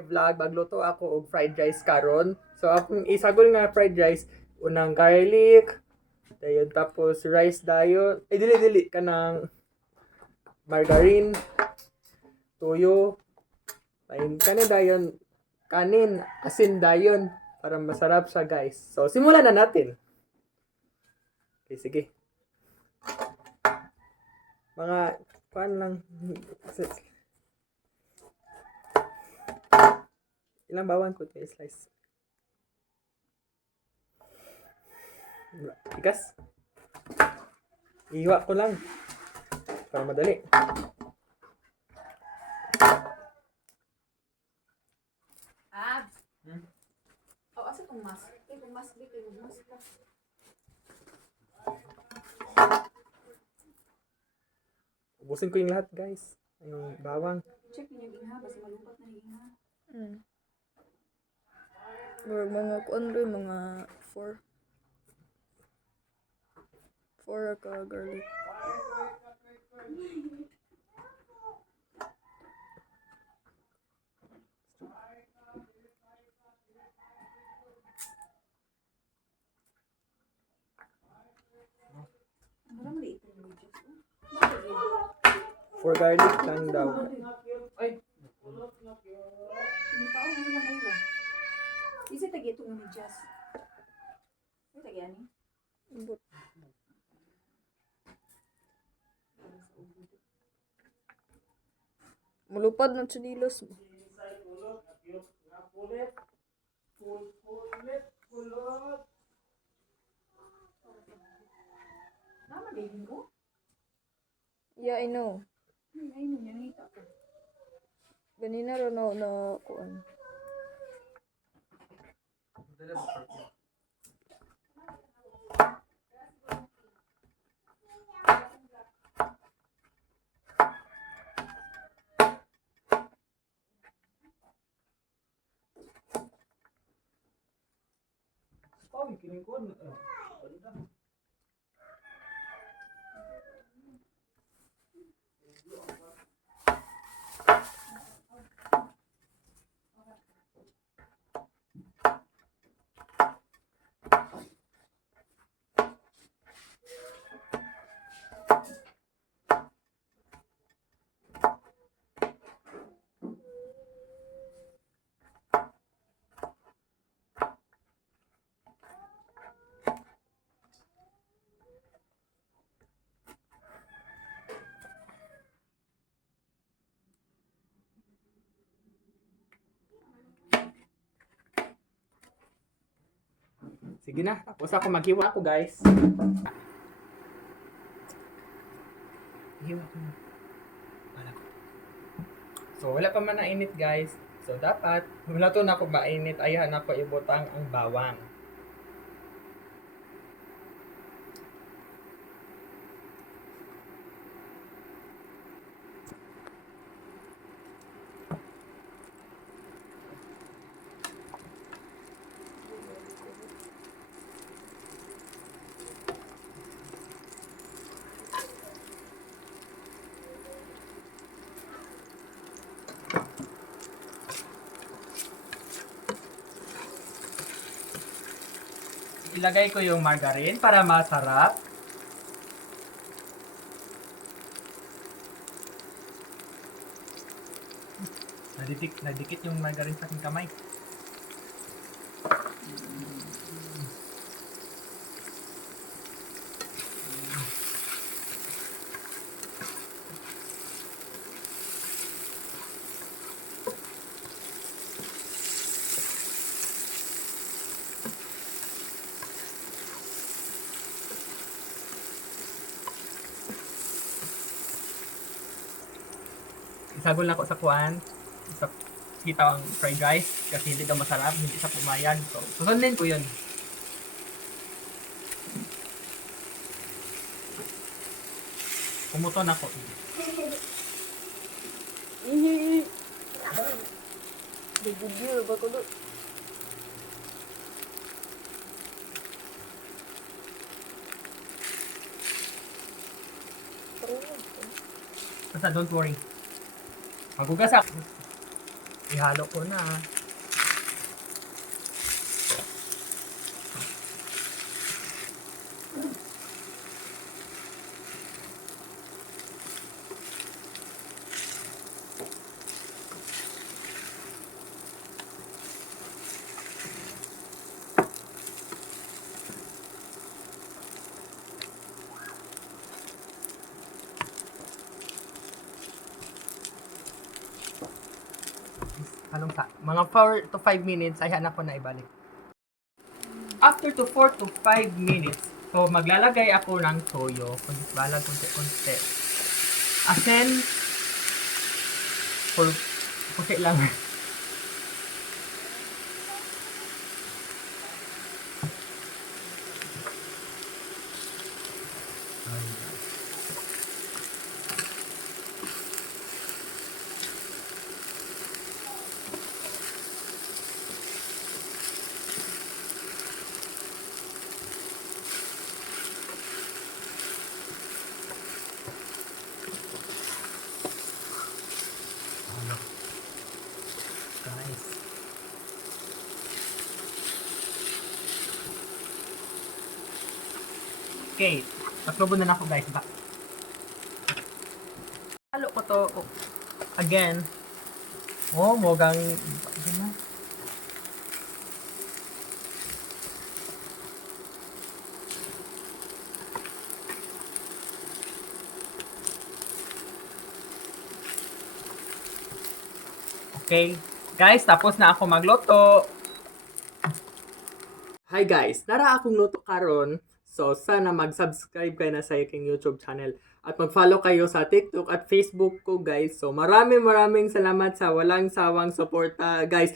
i-vlog magluto ako og fried rice karon. So akong isagol nga fried rice unang garlic, dayon tapos rice dayon. Eh dili dili kanang margarine, tuyo, dayon kanin dayon kanin, asin dayon para masarap siya guys. So simulan na natin. Okay, sige. Mga kuan lang Ilang bawang ko tayo slice? Tigas? Ihiwa ko lang. Para madali. Abs. Hmm? Oh, asa tong mas? Eh, tong mas di kay mas ka. Ubusin ko yung lahat guys. Yung bawang. Check niyo yung inha basta malupat na yung inha. Mm. Or mga kuan rin, mga four. Four ka garlic. For garlic lang daw. Ay. Hindi pa ako ngayon lang ngayon. Isa tagi ito ng medyas. Ay, tagi ani? But, mulupad ng chinilos mo. Nama din ko? Yeah, I know. Ayun yun, nakita ko. Ganina rin na, na kuan. Oh, kining ko. Sige na, tapos ako maghiwa ako guys. Hiwa ko na. Wala ko. So wala pa man na init guys. So dapat, wala to na ako mainit, ayahan ako ibutang ang bawang. Ilagay ko yung margarine para masarap. Nadikit, nadikit yung margarine sa aking kamay. Isagol na ako sa kuan. Sa kita ang fried rice kasi hindi daw masarap, hindi sa pumayan. So, susundin ko yun. Pumuton ako. Ihi! Bigigil ba ko? Basta don't worry. Magugas ako. ihalo ko na. Anong sa? Mga 4 to 5 minutes, ayan ako na ibalik. After to 4 to 5 minutes, so maglalagay ako ng toyo. Kunti balag kunti kunti. Asin, puti lang. Ano? Guys. Okay. Taklobo na ako guys. Ba Halo ko to. oh, Again. Oh, mogang... Okay. Guys, tapos na ako magluto. Hi guys, nara akong luto karon. So sana mag-subscribe kayo na sa aking YouTube channel at mag-follow kayo sa TikTok at Facebook ko guys. So maraming maraming salamat sa walang sawang suporta guys.